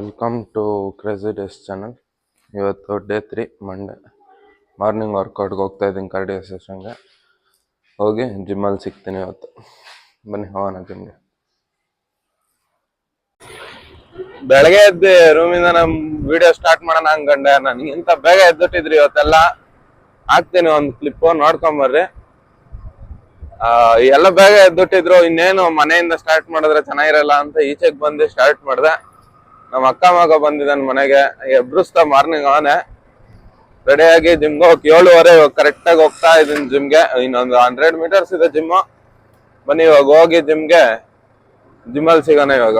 Welcome to crazy days channel. ಇವತ್ತು day 3 Monday morning ವರ್ಕೌಟ್ಗೆ ಹೋಗ್ತಾ ಇದ್ದೀನಿ. ಕಾರ್ಡಿಯೋ ಸೆಷನ್ಗೆ ಹೋಗಿ ಜಿಮ್ಮಲ್ಲಿ ಸಿಗ್ತೀನಿ ಇವತ್ತು. ಬನ್ನಿ ಹೋಗೋಣ ಜಿಮ್ಗೆ. ಬೆಳಗ್ಗೆ ಎದ್ದು ರೂಮಿಂದ ನಮ್ಮ ವಿಡಿಯೋ ಸ್ಟಾರ್ಟ್ ಮಾಡೋಣ ಅನ್ಕೊಂಡೆ. ನನಗೆ ಇಂಥ ಬೇಗ ಎದ್ದುಟ್ಟಿದ್ರಿ ಇವತ್ತೆಲ್ಲ. ಹಾಕ್ತೀನಿ ಒಂದು ಕ್ಲಿಪ್ಪು, ನೋಡ್ಕೊಂಬರ್ರಿ. ಎಲ್ಲ ಬೇಗ ಎದ್ದುಟ್ಟಿದ್ರು. ಇನ್ನೇನು ಮನೆಯಿಂದ ಸ್ಟಾರ್ಟ್ ಮಾಡಿದ್ರೆ ಚೆನ್ನಾಗಿರಲ್ಲ ಅಂತ ಈಚೆಗೆ ಬಂದು ಸ್ಟಾರ್ಟ್ ಮಾಡಿದೆ. ನಮ್ಮ ಅಕ್ಕ ಮಗ ಬಂದಿದ್ದಾನೆ ಮನೆಗೆ. ಎಬ್ರಿಸ್ತಾ ಮಾರ್ನಿಂಗ್ ಅವನೇ ರೆಡಿಯಾಗಿ ಜಿಮ್ಗೆ ಹೋಗಿ 7:30 ಕರೆಕ್ಟಾಗಿ ಹೋಗ್ತಾ ಇದ್ದೀನಿ ಜಿಮ್ಗೆ. ಇನ್ನೊಂದು 100 ಮೀಟರ್ಸ್ ಇದೆ ಜಿಮ್ಮು. ಬನ್ನಿ ಇವಾಗ ಹೋಗಿ ಜಿಮ್ಮಲ್ಲಿ ಸಿಗೋಣ. ಇವಾಗ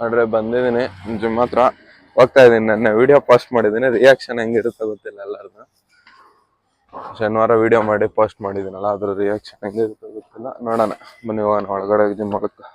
ನೋಡ್ರೆ ಬಂದಿದ್ದೀನಿ ಜಿಮ್ ಹತ್ರ, ಹೋಗ್ತಾ ಇದ್ದೀನಿ. ನನ್ನ ವಿಡಿಯೋ ಪೋಸ್ಟ್ ಮಾಡಿದ್ದೀನಿ. ರಿಯಾಕ್ಷನ್ ಹೆಂಗಿರುತ್ತೆ ಗೊತ್ತಿಲ್ಲ ಎಲ್ಲರದು. ಶನಿವಾರ ವಿಡಿಯೋ ಮಾಡಿ ಪೋಸ್ಟ್ ಮಾಡಿದ್ದೀನಲ್ಲ, ಅದ್ರ ರಿಯಾಕ್ಷನ್ ಹೆಂಗಿರುತ್ತೆ ಗೊತ್ತಿಲ್ಲ. ನೋಡೋಣ ಬನ್ನಿ ಹೋಗೋಣ ಒಳಗಡೆ ಜಿಮ್ ಹೋಗಕ್ಕೆ.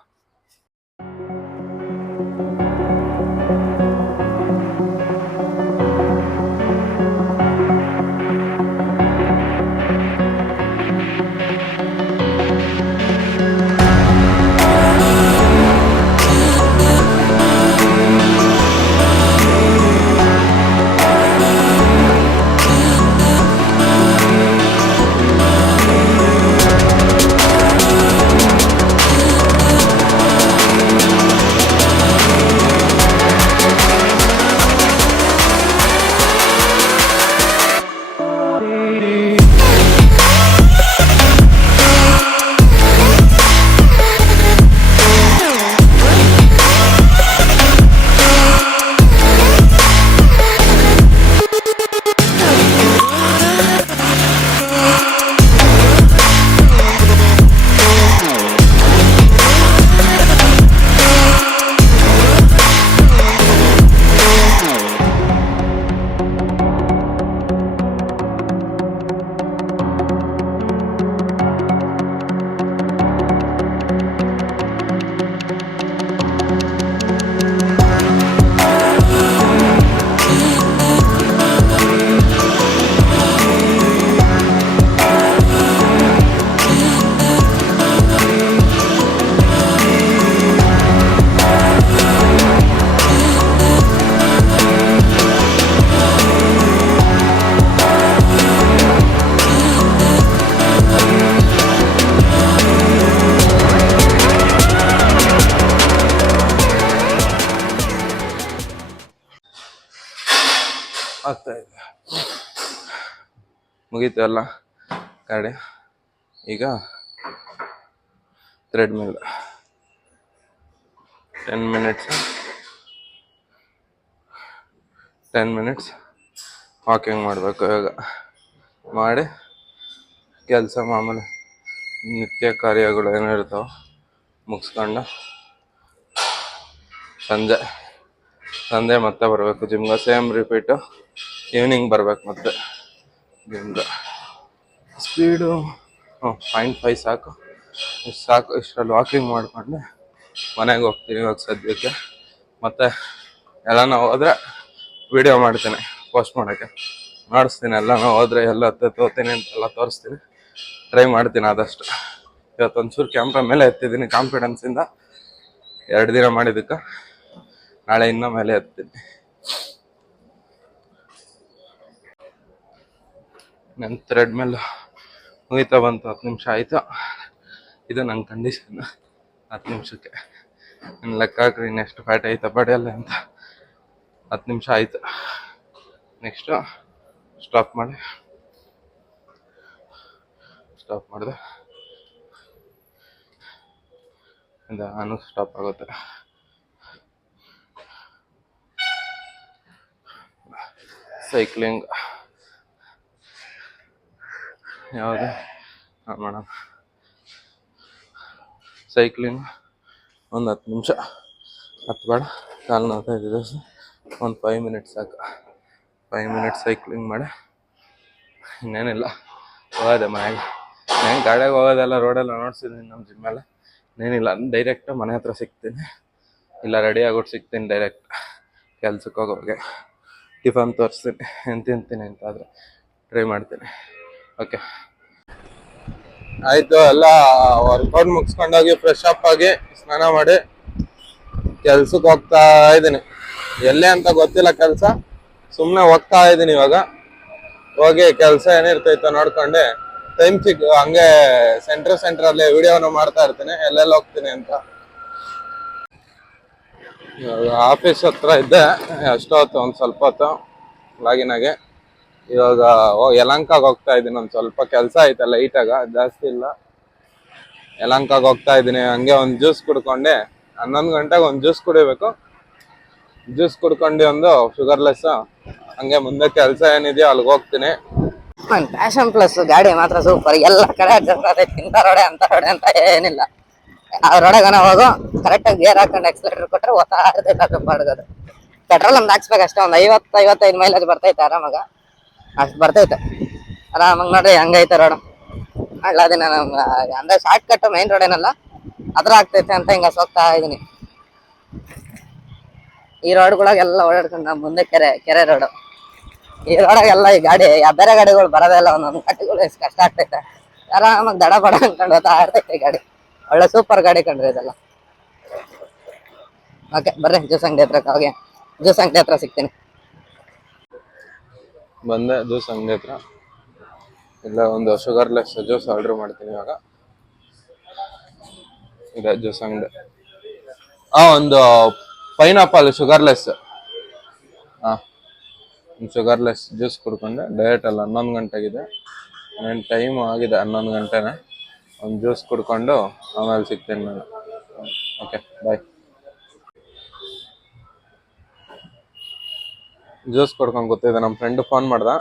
ಆಗ್ತಾ ಇದೆ, ಮುಗೀತು ಎಲ್ಲ ಗಾಡಿ. ಈಗ ಥ್ರೆಡ್ ಮಿಲ್ 10 ಮಿನಿಟ್ಸ್ ವಾಕಿಂಗ್ ಮಾಡಬೇಕು. ಇವಾಗ ಮಾಡಿ ಕೆಲಸ ಮಾಮೂಲಿ ನಿತ್ಯ ಕಾರ್ಯಗಳು ಏನಿರ್ತಾವೆ ಮುಗಿಸ್ಕೊಂಡು ಸಂಜೆ ಮತ್ತೆ ಬರಬೇಕು ಜಿಮ್ಗೆ. Same repeat. ಈವ್ನಿಂಗ್ ಬರ್ಬೇಕು ಮತ್ತೆ ಜಿಮ್ಗೆ. ಸ್ಪೀಡು 0.5 ಸಾಕು. ಇಷ್ಟರಲ್ಲಿ ವಾಕಿಂಗ್ ಮಾಡ್ಕೊಂಡು ಮನೆಗೆ ಹೋಗ್ತೀನಿ ಇವಾಗ ಸದ್ಯಕ್ಕೆ. ಮತ್ತೆ ಎಲ್ಲನೂ ಹೋದರೆ ವಿಡಿಯೋ ಮಾಡ್ತೀನಿ, ಪೋಸ್ಟ್ ಮಾಡೋಕ್ಕೆ ಮಾಡಿಸ್ತೀನಿ. ಎಲ್ಲನೂ ಹೋದರೆ ಎಲ್ಲ ತೋತೀನಿ ಅಂತೆಲ್ಲ ತೋರಿಸ್ತೀನಿ, ಟ್ರೈ ಮಾಡ್ತೀನಿ ಆದಷ್ಟು. ಇವತ್ತೊಂಚೂರು ಕ್ಯಾಮ್ರಾ ಮೇಲೆ ಎತ್ತಿದ್ದೀನಿ ಕಾನ್ಫಿಡೆನ್ಸಿಂದ. 2 ದಿನ ಮಾಡಿದ್ದಕ್ಕೆ ನಾಳೆ ಇನ್ನೂ ಮೇಲೆ ಎತ್ತೀನಿ. ನನ್ನ ಥ್ರೆಡ್ ಮೇಲೆ ಮುಗಿತಾ ಬಂತು. 10 ನಿಮಿಷ ಆಯಿತು. ಇದು ನನ್ನ ಕಂಡೀಷನ್. 10 ನಿಮಿಷಕ್ಕೆ ಇನ್ನು ಲೆಕ್ಕ ಹಾಕ್ರಿ ನೆಕ್ಸ್ಟ್ ಫ್ಯಾಟ್ ಆಯ್ತಾ ಪಡೆಯಲ್ಲ ಅಂತ. 10 ನಿಮಿಷ ಆಯಿತು. ನೆಕ್ಸ್ಟು ಸ್ಟಾಪ್ ಮಾಡಿದೆ. ನಾನು ಸ್ಟಾಪ್ ಆಗುತ್ತೆ. ಸೈಕ್ಲಿಂಗ್ ಯಾವುದು ಮಾಡೋಣ. ಸೈಕ್ಲಿಂಗ್ ಒಂದು 10 ನಿಮಿಷ, 10 ಬೇಡ, ಕಾಲು ನೋಡ್ತಾಯಿದ್ದೆ. ಒಂದು 5 ಮಿನಿಟ್ಸ್ ಸಾಕು. 5 ಮಿನಿಟ್ಸ್ ಸೈಕ್ಲಿಂಗ್ ಮಾಡಿ ಇನ್ನೇನಿಲ್ಲ ಹೋಗೋದೆ ಮನೆಗೆ. ಇನ್ನೇನು ಗಾಡಿಯಾಗ ಹೋಗೋದೆಲ್ಲ ರೋಡೆಲ್ಲ ನೋಡ್ಸಿದ್ದೀನಿ ನಮ್ಮ ಜಿಮ್ಮೆಲ್ಲ. ಇನ್ನೇನಿಲ್ಲ, ಡೈರೆಕ್ಟ್ ಮನೆ ಹತ್ರ ಸಿಗ್ತೀನಿ, ಇಲ್ಲ ರೆಡಿ ಆಗ್ಬಿಟ್ಟು ಸಿಗ್ತೀನಿ ಡೈರೆಕ್ಟ್ ಕೆಲ್ಸಕ್ಕೆ ಹೋಗೋರಿಗೆ. ಟಿಫನ್ ತೋರಿಸ್ತೀನಿ, ಏನು ತಿಂತೀನಿ ಅಂತಾದರೆ ಟ್ರೈ ಮಾಡ್ತೀನಿ. ಓಕೆ, ಆಯಿತು. ಎಲ್ಲ ವರ್ಕೌಟ್ ಮುಗಿಸ್ಕೊಂಡೋಗಿ ಫ್ರೆಶ್ ಅಪ್ ಆಗಿ ಸ್ನಾನ ಮಾಡಿ ಕೆಲ್ಸಕ್ಕೆ ಹೋಗ್ತಾ ಇದ್ದೀನಿ. ಎಲ್ಲೇ ಅಂತ ಗೊತ್ತಿಲ್ಲ ಕೆಲ್ಸ, ಸುಮ್ನೆ ಹೋಗ್ತಾ ಇದ್ದೀನಿ ಇವಾಗ. ಹೋಗಿ ಕೆಲ್ಸ ಏನಿರ್ತೈತೋ ನೋಡ್ಕೊಂಡೆ ಟೈಮ್ ಹಂಗೆ ಸೆಂಟರ್ ಅಲ್ಲಿ ವಿಡಿಯೋನ ಮಾಡ್ತಾ ಇರ್ತೀನಿ ಎಲ್ಲೆಲ್ಲಿ ಹೋಗ್ತೀನಿ ಅಂತ. ಇವಾಗ ಆಫೀಸ್ ಹತ್ರ ಇದ್ದೆ, ಅಷ್ಟೊತ್ತು ಒಂದ್ ಸ್ವಲ್ಪ ಹೊತ್ತು ಲಾಗಿನಾಗೆ. ಇವಾಗ ಯಲಹಂಕಾಗ್ ಹೋಗ್ತಾ ಇದ್ದೀನಿ. ಒಂದ್ ಸ್ವಲ್ಪ ಕೆಲ್ಸ ಐತೆ ಲೈಟಾಗ, ಜಾಸ್ತಿ ಇಲ್ಲ. ಯಲಹಂಕಾಗ್ ಹೋಗ್ತಾ ಇದ್ದೀನಿ. ಹಂಗೆ ಒಂದ್ ಜ್ಯೂಸ್ ಕುಡ್ಕೊಂಡೆ, 11 ಗಂಟೆಗೆ ಒಂದ್ ಜ್ಯೂಸ್ ಕುಡಿಬೇಕು. ಜ್ಯೂಸ್ ಕುಡ್ಕೊಂಡು ಒಂದು ಶುಗರ್ಲೆಸ್ ಹಂಗೆ ಮುಂದೆ ಕೆಲಸ ಏನಿದೆಯೋ ಅಲ್ಲಿಗೆ ಹೋಗ್ತೀನಿ. ಪ್ಯಾಷನ್ ಪ್ಲಸ್ ಗಾಡಿ ಮಾತ್ರ ಸೂಪರ್. ಎಲ್ಲ ಕಡೆ ಇಂಥ ರೋಡೆ ಅಂತ ರೋಡೆ ಅಂತ ಏನಿಲ್ಲ. ಆ ರೋಡೆಗನ ಹೋಗು, ಕರೆಕ್ಟಾಗಿ ಗೇರ್ ಹಾಕೊಂಡು ಎಕ್ಸಲೇಟರ್ ಕೊಟ್ಟರೆ ಓದ್ತಾ ಇರ್ತೈತೆ ಅದು ಬಾಡ್ಗೋದು. ಪೆಟ್ರೋಲ್ ಒಂದು ಹಾಕ್ಸ್ಬೇಕು ಅಷ್ಟೇ, ಒಂದು 50-55 ಮೈಲೇಜ್ ಬರ್ತೈತೆ ಆರಾಮಾಗ. ಅಷ್ಟು ಬರ್ತೈತೆ ಆರಾಮಾಗಿ. ನೋಡ್ರಿ ಹಂಗೈತೆ ರೋಡು. ಅಲ್ಲ ಅದಿನ ಅಂದ್ರೆ ಶಾರ್ಟ್ ಕಟ್, ಮೈನ್ ರೋಡ್ ಏನಲ್ಲ, ಅದ್ರ ಆಗ್ತೈತೆ ಅಂತ ಹಿಂಗ ಹೋಗ್ತಾ ಇದೀನಿ. ಈ ರೋಡ್ಗಳಾಗೆಲ್ಲ ಓಡಾಡ್ಕೊಂಡು ನಮ್ಮ ಮುಂದೆ ಕೆರೆ ರೋಡು. ಈ ರೋಡಾಗೆಲ್ಲ ಈ ಗಾಡಿ ಬೇರೆ ಗಾಡಿಗಳು ಬರೋದೇ ಇಲ್ಲ. ಒಂದೊಂದು ಗಾಡಿಗಳು ಎಷ್ಟು ಕಷ್ಟ ಆಗ್ತೈತೆ. ಆರಾಮಾಗಿ ದಡ ಬಡ ಅನ್ಕೊಂಡು ಹೋಗ್ತಾ ಇರ್ತೈತೆ ಗಾಡಿ. ಒಳ್ಳೆ ಸೂಪರ್ ಗಾಡಿ ಕಂಡ್ರಿ ಇದೆಲ್ಲ. ಓಕೆ ಬರ್ರಿ ಜ್ಯೂಸ್ ಅಂಗಡಿ ಹತ್ರ. ಹೋಗಿ ಜ್ಯೂಸ್ ಅಂಗಡಿ ಹತ್ರ ಸಿಗ್ತೀನಿ. ಬಂದೆ ಜ್ಯೂಸ್ ಅಂಗಡಿ ಹತ್ರ. ಇಲ್ಲ ಒಂದು ಶುಗರ್ಲೆಸ್ ಜ್ಯೂಸ್ ಆರ್ಡರ್ ಮಾಡ್ತೀನಿ ಇವಾಗ. ಇದೆ ಜ್ಯೂಸ್ ಅಂಗಡಿ. ಒಂದು ಪೈನಾಪಲ್ ಶುಗರ್ಲೆಸ್. ಶುಗರ್ಲೆಸ್ ಜ್ಯೂಸ್ ಕುಡ್ಕೊಂಡೆ. ಡಯಟ್ ಅಲ್ಲ, 11 ಗಂಟೆಗಿದೆ. ನನ್ನ ಟೈಮ್ ಆಗಿದೆ 11 ಗಂಟೆನೇ. ಒಂದು ಜ್ಯೂಸ್ ಕುಡ್ಕೊಂಡು ಆಮೇಲೆ ಸಿಗ್ತೀನಿ ನಾನು. Okay bye. ಜ್ಯೂಸ್ ಕುಡ್ಕೊಂಡು ಗೊತ್ತಿದೆ. ನಮ್ಮ ಫ್ರೆಂಡ್ ಫೋನ್ ಮಾಡ್ದ,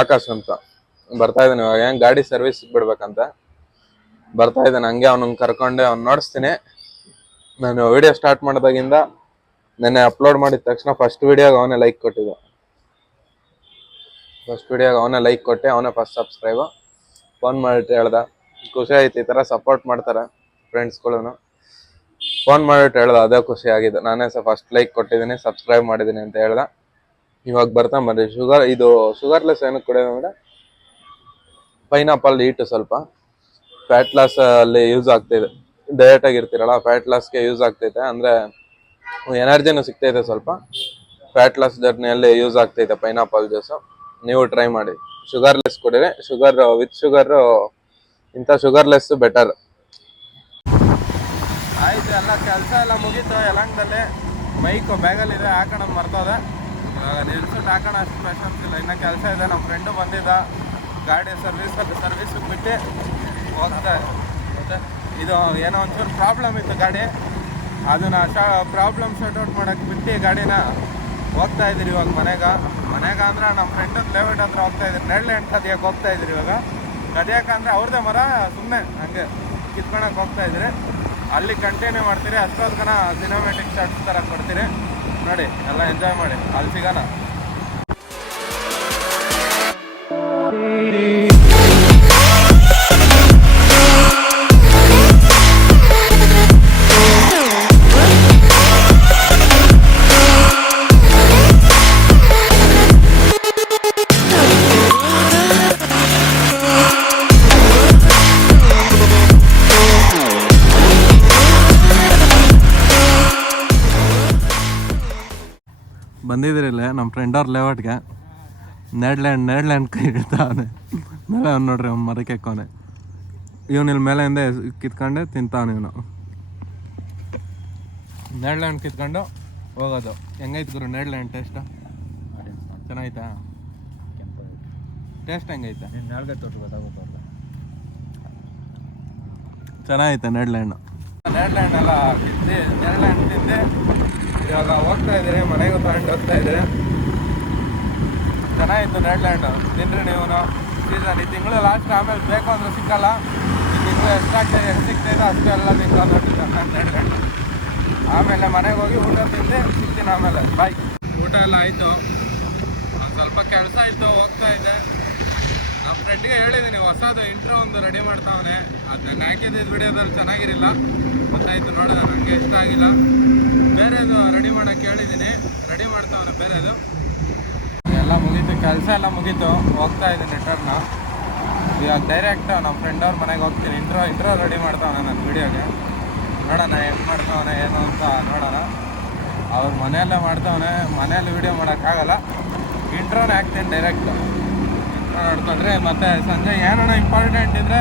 ಆಕಾಶ್ ಅಂತ. ಬರ್ತಾ ಇದ್ದಾನೆ ಇವಾಗ, ಹೆಂಗೆ ಗಾಡಿ ಸರ್ವಿಸ್ ಬಿಡ್ಬೇಕಂತ ಬರ್ತಾ ಇದ್ದಾನೆ. ಹಂಗೆ ಅವ್ನನ್ನ ಕರ್ಕೊಂಡೆ ಅವ್ನು ನೋಡಿಸ್ತೀನಿ. ನಾನು ವಿಡಿಯೋ ಸ್ಟಾರ್ಟ್ ಮಾಡಿದಾಗಿಂದ ನೆನ್ನೆ ಅಪ್ಲೋಡ್ ಮಾಡಿದ ತಕ್ಷಣ ಫಸ್ಟ್ ವಿಡಿಯೋಗೆ ಅವನೇ ಲೈಕ್ ಕೊಟ್ಟಿದ್ದ. ಫಸ್ಟ್ ವಿಡಿಯೋಗೆ ಅವನೇ ಲೈಕ್ ಕೊಟ್ಟೆ, ಅವನೇ ಫಸ್ಟ್ ಸಬ್ಸ್ಕ್ರೈಬ್. ಫೋನ್ ಮಾಡಿಟ್ಟು ಹೇಳ್ದ, ಖುಷಿ ಆಯ್ತು, ಈ ಥರ ಸಪೋರ್ಟ್ ಮಾಡ್ತಾರೆ ಫ್ರೆಂಡ್ಸ್ಗಳು. ಫೋನ್ ಮಾಡಿಟ್ಟು ಹೇಳ್ದ, ಅದೇ ಖುಷಿ ಆಗಿದೆ. ನಾನೇ ಫಸ್ಟ್ ಲೈಕ್ ಕೊಟ್ಟಿದ್ದೀನಿ, ಸಬ್ಸ್ಕ್ರೈಬ್ ಮಾಡಿದ್ದೀನಿ ಅಂತ ಹೇಳ್ದ. ಇವಾಗ ಬರ್ತಾ ಬರ್ರಿ. ಇದು ಶುಗರ್ಲೆಸ್ ಏನಕ್ಕೆ ಕುಡಿಯೋದು ಅಂದರೆ, ಪೈನಾಪಲ್ ಹೀಟು ಸ್ವಲ್ಪ ಫ್ಯಾಟ್ ಲಾಸ್ ಅಲ್ಲಿ ಯೂಸ್ ಆಗ್ತಿದೆ. ಡಯಟ್ ಆಗಿರ್ತೀರಲ್ಲ, ಫ್ಯಾಟ್ ಲಾಸ್ಗೆ ಯೂಸ್ ಆಗ್ತೈತೆ. ಅಂದರೆ ಎನರ್ಜಿನೂ ಸಿಗ್ತೈತೆ ಸ್ವಲ್ಪ. ಫ್ಯಾಟ್ ಲಾಸ್ ಜರ್ನಿಯಲ್ಲಿ ಯೂಸ್ ಆಗ್ತೈತೆ ಪೈನಾಪಲ್ ಜ್ಯೂಸು. ನೀವು ಟ್ರೈ ಮಾಡಿ. ಶುಗರ್ಲೆಸ್ ಕುಡೀರಿ. ಶುಗರ್ ವಿತ್ ಶುಗರ್ ಇಂಥ ಶುಗರ್ಲೆಸ್ ಬೆಟರ್. ಆಯ್ತು, ಎಲ್ಲ ಕೆಲಸ ಎಲ್ಲ ಮುಗೀತು ಯಲಹಂಕದಲ್ಲಿ. ಬೈಕು ಬ್ಯಾಗಲ್ಲಿದೆ, ಹಾಕೋಣ ಮರ್ತೋದೆ. ನಿಲ್ಸಿಟ್ಟು ಹಾಕೋಣ, ಅಷ್ಟು ಪೇಷನ್ಸ್ ಇಲ್ಲ. ಇನ್ನೂ ಕೆಲಸ ಇದೆ. ನಮ್ಮ ಫ್ರೆಂಡು ಬಂದಿದ್ದ, ಗಾಡಿ ಸರ್ವಿಸ್ ಬಿಟ್ಟು ಹೋಗ್ತಾ. ಮತ್ತೆ ಇದು ಏನೋ ಒಂಚೂರು ಪ್ರಾಬ್ಲಮ್ ಇತ್ತು ಗಾಡಿ, ಅದನ್ನ ಪ್ರಾಬ್ಲಮ್ ಸಾರ್ಟ್ ಔಟ್ ಮಾಡೋಕ್ಕೆ ಬಿಟ್ಟು ಗಾಡಿನ ಹೋಗ್ತಾ ಇದ್ದೀರಿ ಇವಾಗ ಮನೆಗೆ ಅಂದ್ರೆ ನಮ್ಮ ಫ್ರೆಂಡ್ ಲೇಔಟ್ ಹತ್ರ ಹೋಗ್ತಾ ಇದ್ದೀರಿ. ನೆರಳೆಣ್ಣು ಕದಿಯಕ್ಕೆ ಹೋಗ್ತಾ ಇದ್ದೀರಿ ಇವಾಗ. ಕದಿಯಕ್ಕಂದ್ರೆ ಅವ್ರದ್ದೇ ಮರ, ಸುಮ್ಮನೆ ಹಂಗೆ ಕಿತ್ಕೊಳಕ್ಕೆ ಹೋಗ್ತಾ ಇದ್ದೀರಿ. ಅಲ್ಲಿ ಕಂಟಿನ್ಯೂ ಮಾಡ್ತೀರಿ. ಅಷ್ಟೊತ್ಕನ ಸಿನಿಮ್ಯಾಟಿಕ್ ಶಾರ್ಟ್ಸ್ ಥರ ಕೊಡ್ತೀರಿ ನೋಡಿ. ಎಲ್ಲ ಎಂಜಾಯ್ ಮಾಡಿ. ಅಲ್ಲಿ ಸಿಗೋಣ. ಬಂದಿದ್ರಿಲ್ಲ ನಮ್ಮ ಫ್ರೆಂಡ್ ಅವ್ರ ಲೇಔಟ್ಗೆ. ನೆರಳ್ಯಾಂಡ್ ಕೈ ಇಡ್ತಾವನೆ ಮೇಲೆ. ಅವ್ನು ನೋಡ್ರಿ, ಅವ್ನು ಮರಕ್ಕೆ ಎಕ್ಕವನೆ. ಇವನು ಇಲ್ಲಿ ಮೇಲೆಯಿಂದ ಕಿತ್ಕೊಂಡೆ ತಿಂತಾವನೆ. ಇವನು ನೆರಳ್ಯಾಂಡ್ ಕಿತ್ಕೊಂಡು ಹೋಗೋದು. ಹೆಂಗೈತೆ ಗುರು ನೆರಳ್ಯಾಂಡ್ ಟೇಸ್ಟ್? ಚೆನ್ನಾಯ್ತಾ? ಟೇಸ್ಟ್ ಹೆಂಗೈತೆ? ಚೆನ್ನಾಗೈತೆ ನೆರಳ್ಯಾಂಡು. ನೆರಳ್ಯಾಂಡ್ ಎಲ್ಲ ತಿಂದು, ನೆರಳ್ಯಾಂಡ್ ತಿಂದೆ. ಇವಾಗ ಹೋಗ್ತಾ ಇದ್ದೀರಿ ಮನೆಗೆ ತಗೊಂಡು ಹೋಗ್ತಾ ಇದ್ದೀರಿ. ಚೆನ್ನಾಗಿತ್ತು ನೆರಳ್ಯಾಂಡು. ತಿನ್ರಿ ನೀವು. ಸೀಸನ್ ಈ ತಿಂಗಳು ಲಾಸ್ಟ್, ಆಮೇಲೆ ಬೇಕು ಅಂದರೆ ಸಿಕ್ಕಲ್ಲ. ಈ ತಿಂಗಳು ಎಷ್ಟಾಗ್ತದೆ, ಎಷ್ಟು ಸಿಗ್ತಾಯಿದೆ ಅಷ್ಟು ಎಲ್ಲ ತಿನ್ಕೊಂಡು ನೆರಳ್ಯಾಂಡು. ಆಮೇಲೆ ಮನೆಗೆ ಹೋಗಿ ಊಟ ತಿಂದು ಸಿಗ್ತೀನಿ ಆಮೇಲೆ. ಬಾಯ್. ಊಟ ಎಲ್ಲ ಆಯಿತು. ಒಂದು ಸ್ವಲ್ಪ ಕೆಲಸ ಇತ್ತು, ಹೋಗ್ತಾ ಇದ್ದೆ. ನಮ್ಮ ಫ್ರೆಂಡಿಗೆ ಹೇಳಿದ್ದೀನಿ, ಹೊಸದು ಇಂಟ್ರೋ ಒಂದು ರೆಡಿ ಮಾಡ್ತಾವನೆ. ಅದು ನಾನು ಹಾಕಿದ್ದು ವಿಡಿಯೋದಲ್ಲಿ ಚೆನ್ನಾಗಿರಲಿಲ್ಲ, ಗೊತ್ತಾಯಿತು. ನೋಡೋಣ, ನನಗೆ ಇಷ್ಟ ಆಗಿಲ್ಲ. ಬೇರೆದು ರೆಡಿ ಮಾಡೋಕ್ಕೆ ಹೇಳಿದ್ದೀನಿ, ರೆಡಿ ಮಾಡ್ತಾವನೆ ಬೇರೆದು. ಎಲ್ಲ ಮುಗೀತು, ಕೆಲಸ ಎಲ್ಲ ಮುಗೀತು. ಹೋಗ್ತಾ ಇದ್ದೀನಿ ರಿಟರ್ನ. ಇವಾಗ ಡೈರೆಕ್ಟ್ ನಮ್ಮ ಫ್ರೆಂಡ್ ಅವ್ರ ಮನೆಗೆ ಹೋಗ್ತೀನಿ. ಇಂಟ್ರೋ ರೆಡಿ ಮಾಡ್ತಾವನೆ ನನ್ನ ವಿಡಿಯೋಗೆ. ನೋಡೋಣ ಹೆಂಗೆ ಮಾಡ್ತಾವನೆ ಏನು ಅಂತ ನೋಡೋಣ. ಅವ್ರ ಮನೆಯಲ್ಲೇ ಮಾಡ್ತಾವನೆ, ಮನೆಯಲ್ಲಿ ವೀಡಿಯೋ ಮಾಡೋಕ್ಕಾಗಲ್ಲ. ಇಂಟ್ರೋನೇ ಹಾಕ್ತೇನೆ ಡೈರೆಕ್ಟ್. ಇಂಟ್ರೋ ನೋಡ್ಕೊಂಡ್ರೆ ಮತ್ತೆ ಸಂಜೆ ಏನೋ ಇಂಪಾರ್ಟೆಂಟ್ ಇದ್ದರೆ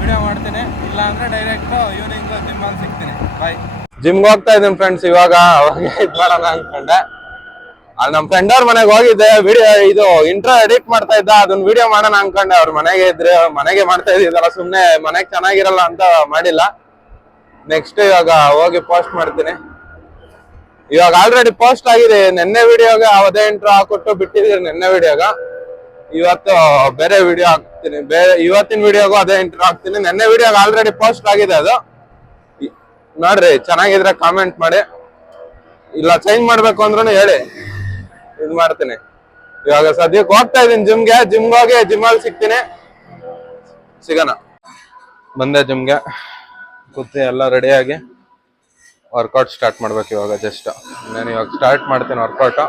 ವೀಡಿಯೋ ಮಾಡ್ತೀನಿ, ಇಲ್ಲ ಅಂದರೆ ಡೈರೆಕ್ಟು ಈವ್ನಿಂಗು ಜಿಮ್ಮಲ್ಲಿ ಸಿಗ್ತೀನಿ. ಬಾಯ್. ಜಿಮ್ಗೆ ಹೋಗ್ತಾ ಇದ್ದೀನಿ ಫ್ರೆಂಡ್ಸ್. ಇವಾಗ ಅವಾಗ ಇದು ಮಾಡೋಣ ಅಂದ್ಕೊಂಡೆ. ಅಲ್ಲಿ ನಮ್ಮ ಫ್ರೆಂಡ್ ಅವ್ರ ಮನೆಗೆ ಹೋಗಿದ್ದೆ, ವಿಡಿಯೋ ಇದು ಇಂಟ್ರೋ ಎಡಿಟ್ ಮಾಡ್ತಾ ಇದ್ದ, ಅದನ್ನ ವಿಡಿಯೋ ಮಾಡೋಣ ಅನ್ಕೊಂಡೆ. ಅವ್ರ ಮನೆಗೆ ಇದ್ರೆ ಮನೆಗೆ ಮಾಡ್ತಾ ಇದ್ದಿದ್ದಲ್ಲ, ಸುಮ್ಮನೆ ಮನೆಗೆ ಚೆನ್ನಾಗಿರಲ್ಲ ಅಂತ ಮಾಡಿಲ್ಲ. ನೆಕ್ಸ್ಟ್ ಇವಾಗ ಹೋಗಿ ಪೋಸ್ಟ್ ಮಾಡ್ತೀನಿ. ಇವಾಗ ಆಲ್ರೆಡಿ ಪೋಸ್ಟ್ ಆಗಿದೆ. ನೆನ್ನೆ ವಿಡಿಯೋಗೆ ಅದೇ ಇಂಟ್ರೋ ಹಾಕೊಟ್ಟು ಬಿಟ್ಟಿದ್ದೀರಿ ನೆನ್ನೆ ವಿಡಿಯೋಗ. ಇವತ್ತು ಬೇರೆ ವಿಡಿಯೋ ಹಾಕ್ತೀನಿ, ಇವತ್ತಿನ ವಿಡಿಯೋಗೂ ಅದೇ ಇಂಟ್ರೋ ಹಾಕ್ತೀನಿ. ನೆನ್ನೆ ವಿಡಿಯೋಗೆ ಆಲ್ರೆಡಿ ಪೋಸ್ಟ್ ಆಗಿದೆ ಅದು. ನೋಡ್ರಿ, ಚೆನ್ನಾಗಿದ್ರೆ ಕಾಮೆಂಟ್ ಮಾಡಿ, ಇಲ್ಲ ಚೇಂಜ್ ಮಾಡ್ಬೇಕು ಅಂದ್ರೂ ಹೇಳಿ, ಇದು ಮಾಡ್ತೀನಿ. ಇವಾಗ ಸದ್ಯಕ್ಕೆ ಹೋಗ್ತಾ ಇದೀನಿ ಜಿಮ್ಗೆ ಹೋಗಿ ಜಿಮ್ಮಲ್ಲಿ ಸಿಗ್ತೀನಿ. ಸಿಗೋಣ. ಬಂದೆ ಜಿಮ್ಗೆ, ಕೂತಿ ಎಲ್ಲ ರೆಡಿಯಾಗಿ ವರ್ಕೌಟ್ ಸ್ಟಾರ್ಟ್ ಮಾಡ್ಬೇಕು ಇವಾಗ. ಜಸ್ಟ್ ನಾನು ಇವಾಗ ಸ್ಟಾರ್ಟ್ ಮಾಡ್ತೀನಿ ವರ್ಕೌಟು.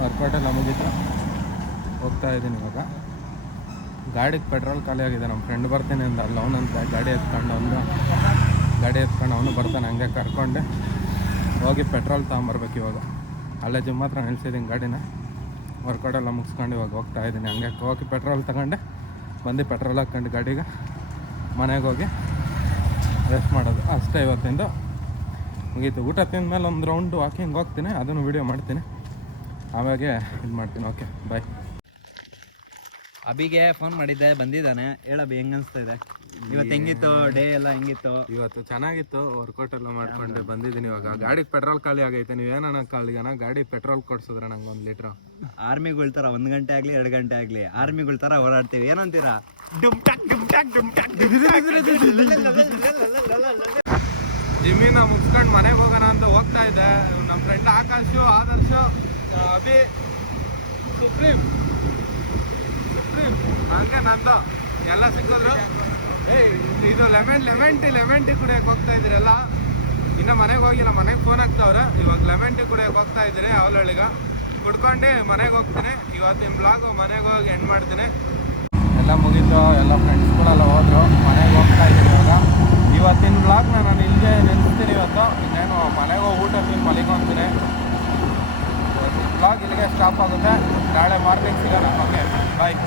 ವರ್ಕೌಟ್ ಎಲ್ಲ ಮುಗಿತು, ಹೋಗ್ತಾ ಇದ್ದೀನಿ ಇವಾಗ. ಗಾಡಿಗೆ ಪೆಟ್ರೋಲ್ ಖಾಲಿ ಆಗಿದೆ. ನಮ್ಮ ಫ್ರೆಂಡ್ ಬರ್ತೀನಿ ಅಂದ, ಅಲ್ಲ ಅವನಂತ ಗಾಡಿ ಎತ್ಕೊಂಡು ಅವನು ಬರ್ತಾನೆ. ಹಂಗೆ ಕರ್ಕೊಂಡೆ ಹೋಗಿ ಪೆಟ್ರೋಲ್ ತೊಗೊಂಬರ್ಬೇಕು ಇವಾಗ. ಅಲ್ಲೇ ಜಿಮ್ ಹತ್ರ ನಿಲ್ಸಿದ್ದೀನಿ ಗಾಡಿನ. ವರ್ಕೌಟ್ ಎಲ್ಲ ಮುಗಿಸ್ಕೊಂಡು ಇವಾಗ ಹೋಗ್ತಾ ಇದ್ದೀನಿ. ಹಂಗೆ ಹೋಗಿ ಪೆಟ್ರೋಲ್ ತಗೊಂಡೆ ಬಂದು ಪೆಟ್ರೋಲ್ ಹಾಕ್ಕೊಂಡು ಗಾಡಿಗೆ ಮನೆಗೆ ಹೋಗಿ ರೆಸ್ಟ್ ಮಾಡೋದು ಅಷ್ಟೇ. ಇವತ್ತಿಂದು ಮುಗೀತು. ಊಟ ತಿಂದಮೇಲೆ ಒಂದು ರೌಂಡು ವಾಕಿಂಗ್ ಹೋಗ್ತೀನಿ, ಅದನ್ನು ವೀಡಿಯೋ ಮಾಡ್ತೀನಿ, ಆವಾಗೆ ಇದು ಮಾಡ್ತೀನಿ. Okay bye. ಅಭಿಗೆ ಫೋನ್ ಮಾಡಿದ್ದೆ, ಬಂದಿದ್ದಾನೆ. ಹೇಳಬಿ ಹೆಂಗ್ ಅನ್ಸ್ತಾ ಇದೆ ಇವತ್ತು? ಹೆಂಗಿತ್ತು ಡೇ ಎಲ್ಲ? ಹೆಂಗಿತ್ತು ಇವತ್ತು? ಚೆನ್ನಾಗಿತ್ತು. ವರ್ಕೌಟ್ ಎಲ್ಲ ಮಾಡ್ಕೊಂಡು ಬಂದಿದ್ದೀನಿ. ಇವಾಗ ಗಾಡಿಗೆ ಪೆಟ್ರೋಲ್ ಖಾಲಿ ಆಗೈತೆ. ನೀವೇನ ಕಾಲಿಗನ ಗಾಡಿ ಪೆಟ್ರೋಲ್ ಕೊಡ್ಸಿದ್ರೆ ನಂಗೆ 1 ಲೀಟ್ರ್. ಆರ್ಮಿಗಳ ಥರ 1 ಗಂಟೆ ಆಗಲಿ 2 ಗಂಟೆ ಆಗಲಿ ಆರ್ಮಿಗಳ ಥರ ಓಡಾಡ್ತೀವಿ. ಏನಂತೀರಾ? ಜಿಮ್ಮಿನ ಮುಗಿಸ್ಕೊಂಡು ಮನೆಗೆ ಹೋಗೋಣ ಅಂತ ಹೋಗ್ತಾ ಇದ್ದೆ. ನಮ್ಮ ಫ್ರೆಂಡ್ ಆಕಾಶು, ಆದರ್ಶು, ಅಭಿ, ಸುಪ್ರೀಂ ಹಂಗೆ ನಂದು ಎಲ್ಲ ಸಿಕ್ಕಿದ್ರು. ಇದು ಲೆಮನ್ ಟೀ ಕುಡಿಯೋಕೆ ಹೋಗ್ತಾ ಇದ್ದೀರಲ್ಲ. ಇನ್ನು ಮನೆಗೆ ಹೋಗಿ ನಮ್ಮ ಮನೆಗೆ ಫೋನ್ ಹಾಕ್ತಾವ್ರೆ. ಇವಾಗ ಲೆಮನ್ ಟೀ ಕುಡಿಯೋಕೆ ಹೋಗ್ತಾ ಇದ್ದೀರಿ. ಅವಳೊಳಿಗ ಕುಡ್ಕೊಂಡು ಮನೆಗೆ ಹೋಗ್ತೀನಿ. ಇವತ್ತಿನ ಬ್ಲಾಗು ಮನೆಗೆ ಹೋಗಿ ಎಂಡ್ ಮಾಡ್ತೀನಿ. ಎಲ್ಲ ಮುಗೀತು. ಎಲ್ಲ ಫ್ರೆಂಡ್ಸ್ಗಳೆಲ್ಲ ಹೋದ್ರು, ಮನೆಗೆ ಹೋಗ್ತಾ ಇದ್ದೀನಿ ಇವಾಗ. ಇವತ್ತಿನ ಬ್ಲಾಗ್ನ ನಾನು ಇಲ್ಲೇ ನಿಲ್ಲಿಸ್ತೀನಿ. ಇವತ್ತು ಇನ್ನೇನು ಮನೆಗೆ ಹೋಗಿ ಊಟ ತಿಂದು ಮಲಿಕೊಂತೀನಿ. ಬ್ಲಾಗ್ ಇಲ್ಲಿಗೆ ಸ್ಟಾಪ್ ಆಗುತ್ತೆ. ನಾಳೆ ಮಾರ್ನಿಂಗ್ ಸಿಗೋಣ. ಓಕೆ ಬಾಯ್.